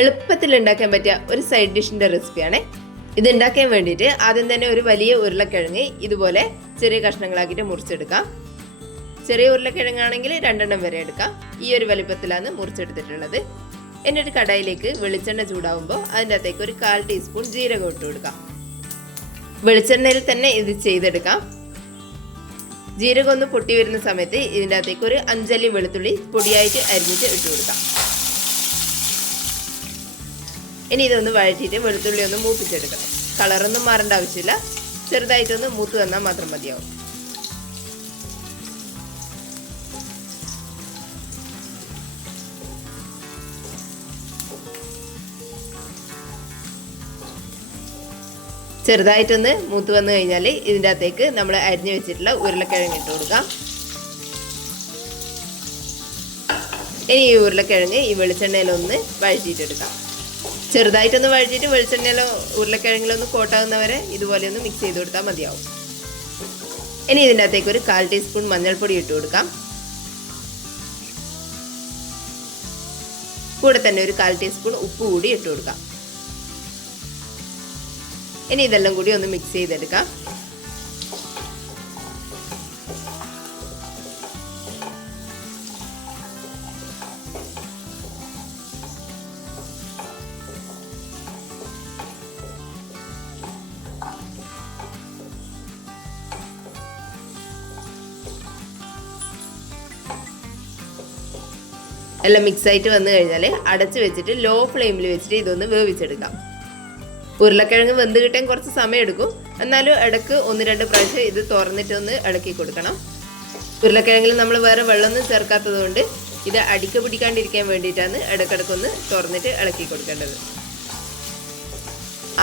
എളുപ്പത്തിൽ ഉണ്ടാക്കാൻ പറ്റിയ ഒരു സൈഡ് ഡിഷിൻ്റെ റെസിപ്പിയാണ്. ഇത് ഉണ്ടാക്കാൻ വേണ്ടിയിട്ട് ആദ്യം തന്നെ ഒരു വലിയ ഉരുളക്കിഴങ്ങ് ഇതുപോലെ ചെറിയ കഷ്ണങ്ങളാക്കിയിട്ട് മുറിച്ചെടുക്കാം. ചെറിയ ഉരുളക്കിഴങ്ങാണെങ്കിൽ 2 വരെ എടുക്കാം. ഈ ഒരു വലിപ്പത്തിലാണ് മുറിച്ചെടുത്തിട്ടുള്ളത്. എന്നിട്ട് കടായിലേക്ക് വെളിച്ചെണ്ണ ചൂടാവുമ്പോൾ അതിൻ്റെ അകത്തേക്ക് ഒരു 1/4 ടീസ്പൂൺ ജീരകം ഇട്ട് കൊടുക്കാം. വെളിച്ചെണ്ണയിൽ തന്നെ ഇത് ചെയ്തെടുക്കാം. ജീരകം ഒന്ന് പൊട്ടി വരുന്ന സമയത്ത് ഇതിൻ്റെ അകത്തേക്ക് ഒരു 5 അല്ലി വെളുത്തുള്ളി പൊടിയായിട്ട് അരിഞ്ഞിട്ട് ഇട്ട് കൊടുക്കാം. ഇനി ഇതൊന്ന് വഴറ്റിയിട്ട് വെളുത്തുള്ളി ഒന്ന് മൂപ്പിച്ചെടുക്കണം. കളറൊന്നും മാറേണ്ട ആവശ്യമില്ല, ചെറുതായിട്ടൊന്ന് മൂത്ത് വന്നാൽ മാത്രം മതിയാവും. ചെറുതായിട്ടൊന്ന് മൂത്ത് വന്നു കഴിഞ്ഞാൽ ഇതിൻ്റെ അകത്തേക്ക് നമ്മൾ അരിഞ്ഞു വെച്ചിട്ടുള്ള ഉരുളക്കിഴങ്ങ് ഇട്ട് കൊടുക്കാം. ഇനി ഈ ഉരുളക്കിഴങ്ങ് ഈ വെളിച്ചെണ്ണയിലൊന്ന് വഴറ്റിയിട്ടെടുക്കാം. ചെറുതായിട്ടൊന്ന് വഴറ്റിയിട്ട് വെളിച്ചെണ്ണയിലോ ഉരുളക്കിഴങ്ങിലൊന്ന് കോട്ടാകുന്നവരെ ഇതുപോലെ ഒന്ന് മിക്സ് ചെയ്ത് കൊടുത്താൽ മതിയാവും. ഇനി ഇതിൻ്റെ അകത്തേക്ക് ഒരു 1/4 ടീസ്പൂൺ മഞ്ഞൾപ്പൊടി ഇട്ട് കൊടുക്കാം. കൂടെ തന്നെ ഒരു 1/4 ടീസ്പൂൺ ഉപ്പ് കൂടി ഇട്ട് കൊടുക്കാം. ഇനി ഇതെല്ലാം കൂടി ഒന്ന് മിക്സ് ചെയ്തെടുക്കാം. എല്ലാം മിക്സ് ആയിട്ട് വന്നു കഴിഞ്ഞാൽ അടച്ച് വെച്ചിട്ട് ലോ ഫ്ലെയിമിൽ വെച്ചിട്ട് ഇതൊന്ന് വേവിച്ചെടുക്കാം. ഉരുളക്കിഴങ്ങ് വെന്ത് കിട്ടാൻ കുറച്ച് സമയം എടുക്കും, എന്നാലും ഇടയ്ക്ക് 1-2 പ്രാവശ്യം ഇത് തുറന്നിട്ടൊന്ന് ഇളക്കി കൊടുക്കണം. ഉരുളക്കിഴങ്ങിൽ നമ്മൾ വേറെ വെള്ളമൊന്നും ചേർക്കാത്തത് കൊണ്ട് ഇത് അടിക്ക് പിടിക്കാണ്ടിരിക്കാൻ വേണ്ടിയിട്ടാണ് ഇടയ്ക്കിടയ്ക്കൊന്ന് തുറന്നിട്ട് ഇളക്കി കൊടുക്കേണ്ടത്.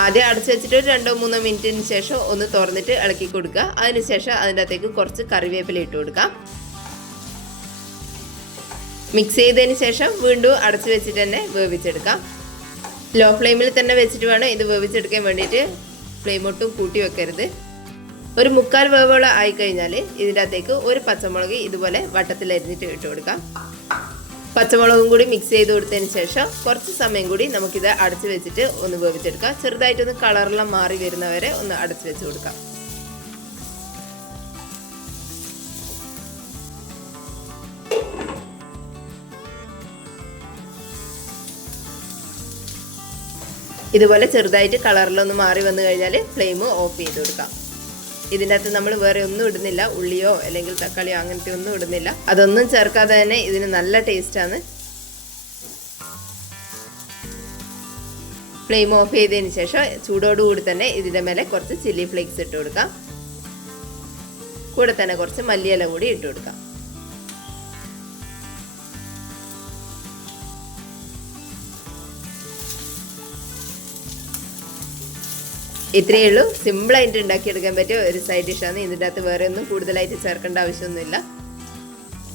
ആദ്യം അടച്ച് വെച്ചിട്ട് ഒരു 2-3 മിനിറ്റിന് ശേഷം ഒന്ന് തുറന്നിട്ട് ഇളക്കി കൊടുക്കുക. അതിനുശേഷം അതിൻ്റെ അകത്തേക്ക് കുറച്ച് കറിവേപ്പില ഇട്ട് കൊടുക്കാം. മിക്സ് ചെയ്തതിന് ശേഷം വീണ്ടും അടച്ച് വെച്ചിട്ട് തന്നെ വേവിച്ചെടുക്കാം. ലോ ഫ്ലെയിമിൽ തന്നെ വെച്ചിട്ട് വേണം ഇത് വേവിച്ചെടുക്കാൻ വേണ്ടിയിട്ട്. ഫ്ലെയിം ഒട്ടും കൂട്ടി വെക്കരുത്. ഒരു 1/4 വേവോളം ആയിക്കഴിഞ്ഞാൽ ഇതിൻ്റെ അകത്തേക്ക് ഒരു പച്ചമുളക് ഇതുപോലെ വട്ടത്തിൽ അരിഞ്ഞിട്ട് ഇട്ട് കൊടുക്കാം. പച്ചമുളകും കൂടി മിക്സ് ചെയ്ത് കൊടുത്തതിന് ശേഷം കുറച്ച് സമയം കൂടി നമുക്കിത് അടച്ച് വെച്ചിട്ട് ഒന്ന് വേവിച്ചെടുക്കാം. ചെറുതായിട്ടൊന്ന് കളറെല്ലാം മാറി വരുന്നവരെ ഒന്ന് അടച്ച് വെച്ച് കൊടുക്കാം. ഇതുപോലെ ചെറുതായിട്ട് കളറിലൊന്ന് മാറി വന്നു കഴിഞ്ഞാൽ ഫ്ലെയിം ഓഫ് ചെയ്ത് കൊടുക്കാം. ഇതിൻ്റെ അകത്ത് നമ്മൾ വേറെ ഒന്നും ഇടുന്നില്ല, ഉള്ളിയോ അല്ലെങ്കിൽ തക്കാളിയോ അങ്ങനത്തെ ഒന്നും ഇടുന്നില്ല. അതൊന്നും ചേർക്കാതെ തന്നെ ഇതിന് നല്ല ടേസ്റ്റാണ്. ഫ്ലെയിം ഓഫ് ചെയ്തതിന് ശേഷം ചൂടോടുകൂടി തന്നെ ഇതിൻ്റെ മേലെ കുറച്ച് ചില്ലി ഫ്ലേക്സ് ഇട്ട് കൊടുക്കാം. കൂടെ തന്നെ കുറച്ച് മല്ലിയില കൂടി ഇട്ട് കൊടുക്കാം. ഇത്രയേ ഉള്ളൂ. സിമ്പിളായിട്ട് ഉണ്ടാക്കിയെടുക്കാൻ പറ്റിയ ഒരു സൈഡ് ഡിഷാണ്. ഇതിൻ്റെ അകത്ത് വേറെ ഒന്നും കൂടുതലായിട്ട് ചേർക്കേണ്ട ആവശ്യമൊന്നുമില്ല.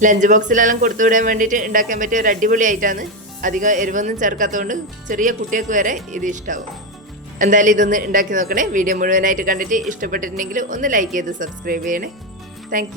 ലഞ്ച് ബോക്സിലെല്ലാം കൊടുത്തുവിടാൻ വേണ്ടിയിട്ട് ഉണ്ടാക്കാൻ പറ്റിയ ഒരു അടിപൊളി ആയിട്ടാണ്. അധികം എരിവൊന്നും ചേർക്കാത്തതുകൊണ്ട് ചെറിയ കുട്ടികൾക്ക് വരെ ഇത് ഇഷ്ടമാവും. എന്തായാലും ഇതൊന്ന് ഉണ്ടാക്കി നോക്കണേ. വീഡിയോ മുഴുവനായിട്ട് കണ്ടിട്ട് ഇഷ്ടപ്പെട്ടിട്ടുണ്ടെങ്കിൽ ഒന്ന് ലൈക്ക് ചെയ്ത് സബ്സ്ക്രൈബ് ചെയ്യണേ. താങ്ക്